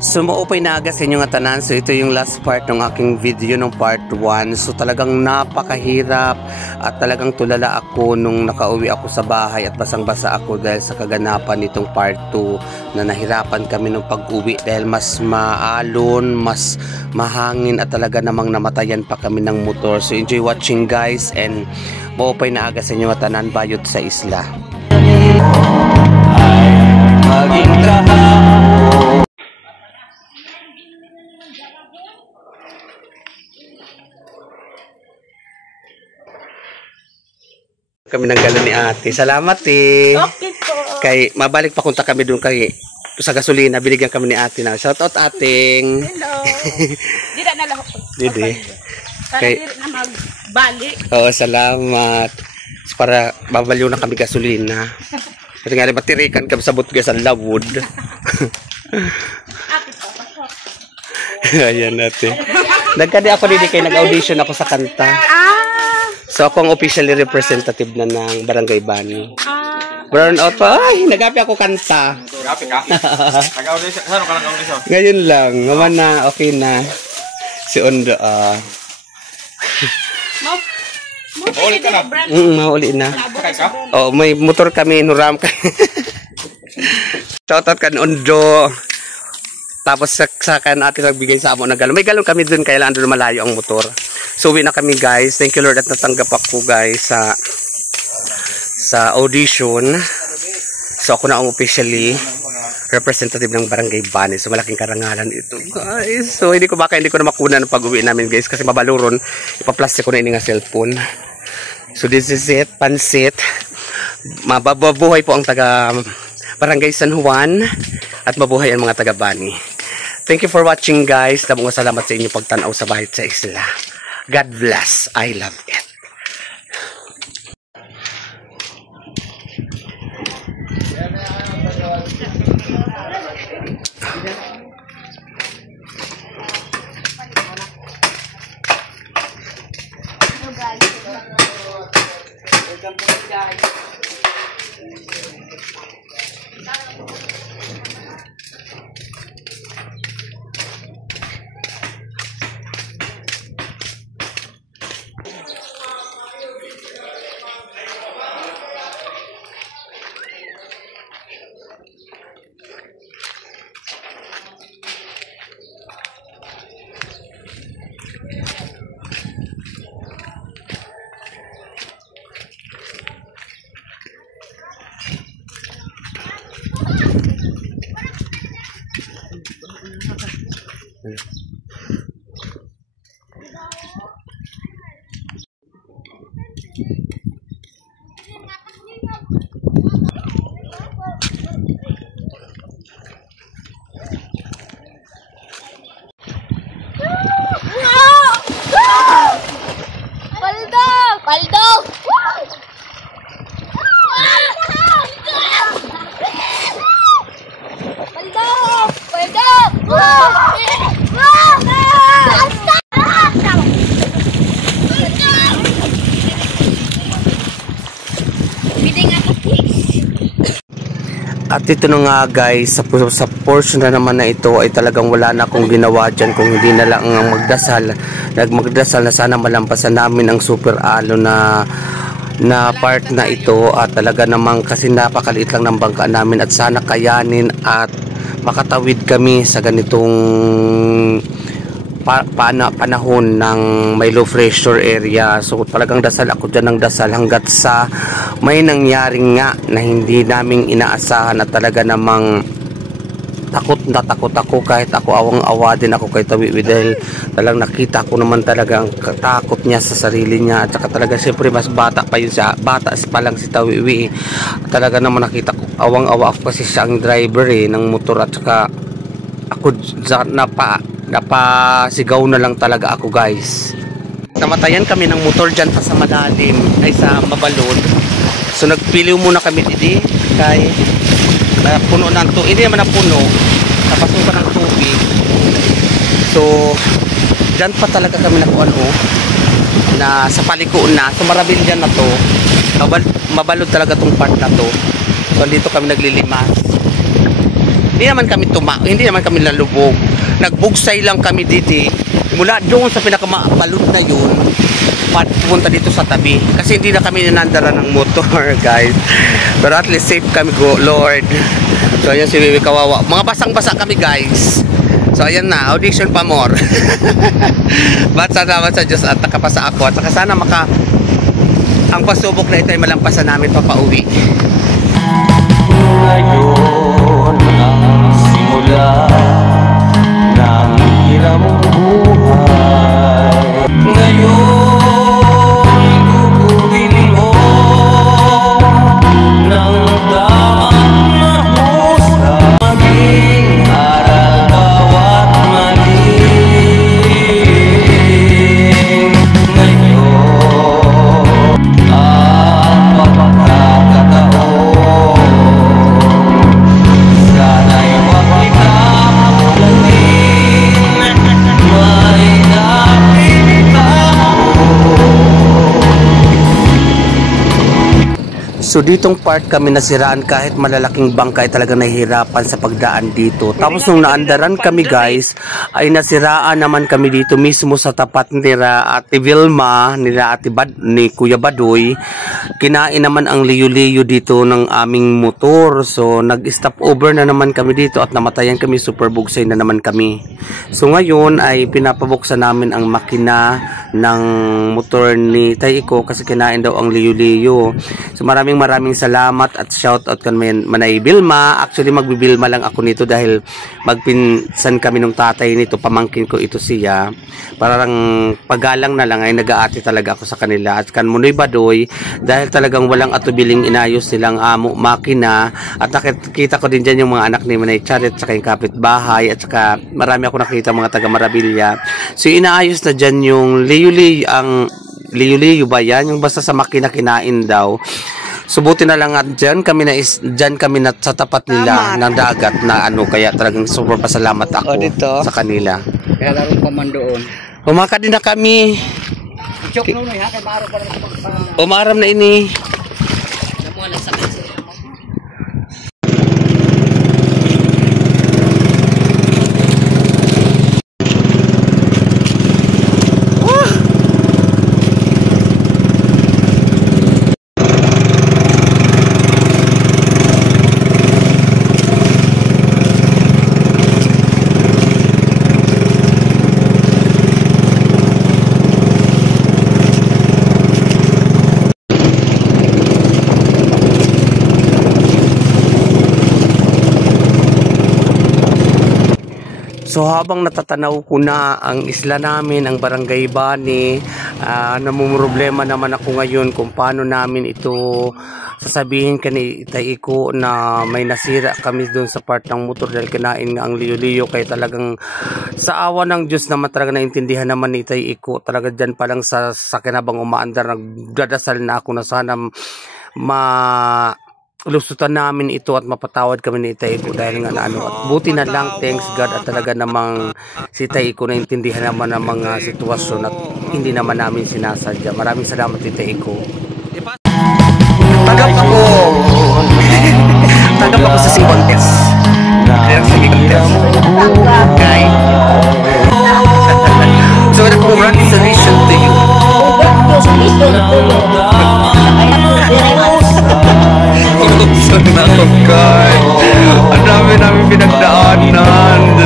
So maupay na aga sa inyo nga tanan. So ito yung last part ng aking video ng part 1. So talagang napakahirap at talagang tulala ako nung nakauwi ako sa bahay at basang-basa ako dahil sa kaganapan nitong part 2 na nahirapan kami nung pag-uwi dahil mas maalon, mas mahangin at talaga namang namatayan pa kami ng motor. So enjoy watching guys, and maupay na aga sa inyo nga tanan bayot sa isla. Ay maging kahapon. Kami ng gala ni ate. Salamat eh. Okay po. Kay mabalik pa kunta kami doon kay sa gasolina, binigyan kami ni ate na. Shout out ating. Hello. Dida na lang. Didi. Kay na magbalik. Oo, salamat. Para babaliw na kami gasolina. Kasi nga matirikan kami sa butgas sa lawod. Ayan natin. Nagkadi ako didi kay nag-audition ako sa kanta. So ako ang officially representative na ng Barangay Bani. Brown out pa. Ay, nagapi ako kanta. Nagapi ka? Nag-audition? Saan ka nag-audition? Ngayon lang. Naman na. Okay na. Si Ondo. Mauli ka na? Mauli na. Sakay ka? Oh, may motor kami. Nuram ka. Shoutout ka Ondo. Tapos sa kan natin nagbigay sa amo na galon. May galon kami dun kaya lang doon malayo ang motor. So uwi na kami guys. Thank you Lord at natanggap ako guys sa audition. So ako na ang officially representative ng Barangay Bani. So malaking karangalan ito guys. So hindi ko na makuna ng pag-uwi namin guys kasi mabaluron. Ipa-plastic ko na ini nga cellphone. So this is it. Pansit. Mababuhay po ang taga Barangay San Juan at mabuhay ang mga taga Bani. Thank you for watching guys. Damong salamat sa inyo pagtanaw sa bahay sa isla. God bless. I love it. At ito na nga guys, sa portion na naman na ito ay talagang wala na akong ginawa dyan kung hindi na lang ang magdasal na sana malampasan namin ang super alo na part na ito at talaga namang kasi napakaliit lang ng bangka namin at sana kayanin at makatawid kami sa ganitong panahon ng may low pressure area. So talagang dasal ako dyan ng dasal hanggat sa may nangyaring nga na hindi naming inaasahan at talaga namang takot ako kahit ako awang-awa din ako kay Tawiwi dahil talagang nakita ko naman talaga ang takot niya sa sarili niya at saka talaga siyempre mas bata pa yun siya, bata pa lang si Tawiwi. Talaga naman nakita ko awang-awa ako kasi siya ang driver ng motor at saka ako napasigaw na lang talaga ako guys. Namatayan kami ng motor dyan pa sa malalim ay sa Mabalon. So nagpiliw muna kami didi kay puno ng tubig, hindi naman na puno, napasukan ng tubig. So dyan pa talaga kami nakuha na sa paliko na, so marabil dyan na to, mabalod talaga tong part na to. So dito kami naglilimas. hindi naman kami lalubog. Nagbugsay lang kami dito. Mula doon sa pinakamalud na yun, punta dito sa tabi. Kasi hindi na kami ninandara ng motor, guys. Pero at least safe kami, Lord. So ayan si Bibi kawawa. Mga basang-basa kami, guys. So ayan na, audition pa more. But salamat sa Diyos at nakapasa ako. At saka sana ang pasubok na ito ay malampasan namin papauwi. Ngayon ang simula ng hirap buhay. Ngayon gugugin mo ng tamang mahusay. Maging aral bawat mali. Ngayon ang pagkakataon. Sana'y huwag itamulanin, may nakita So ditong part kami nasiraan kahit malalaking bangkay talaga nahihirapan sa pagdaan dito. Tapos nung naandaran kami guys, ay nasiraan naman kami dito mismo sa tapat nila Ate Vilma, ni Kuya Badoy. Kinain naman ang liyo-liyo dito ng aming motor. So nag-stop over na naman kami dito at namatayan kami, super bugsay na naman kami. So ngayon ay pinapabuksan namin ang makina ng motor ni Taiko kasi kinain daw ang liyo-liyo. So maraming salamat at shoutout kan Manay Vilma. Actually magbibilma lang ako nito dahil magpinsan kami ng tatay nito, pamangkin ko ito siya. Parang paggalang na lang ay nag-aati talaga ako sa kanila. At kan Munoy Badoy dahil talagang walang atubiling inayos nilang makina. At nakikita ko din dyan yung mga anak ni Manay Charit at saka yung kapitbahay at saka marami ako nakita mga taga Marabilla. So inaayos na dyan yung liyo-liyo ba yan? Yung basta sa makina kinain daw. Subuti na lang at dyan kami na sa tapat nila ng dagat na kaya talagang super pasalamat ako sa kanila. Kaya laro pa man doon. Umakad din na kami. Umaram na ini. So habang natatanaw ko na ang isla namin, ang Barangay Bani, namumroblema naman ako ngayon kung paano namin ito sasabihin kani Taiko na may nasira kami doon sa part ng motor dahil kinain nga ang liyo-liyo. Kaya talagang sa awa ng Diyos naman talaga naintindihan naman ni Taiko. Talaga dyan pa lang sa kinabang umaandar, nagdadasal na ako na sana lusutan namin ito at mapatawad kami ni Taiko dahil nga at buti na lang, thanks God, at talaga namang si Taiko na intindihan naman ang mga sitwasyon at hindi naman namin sinasadya. Maraming salamat ni Taiko. Tanggap ako sa Sibon Test. Kaya sa Sibon Test. Okay. So congratulations to you. Oh God, ang dami namin pinagdaanan.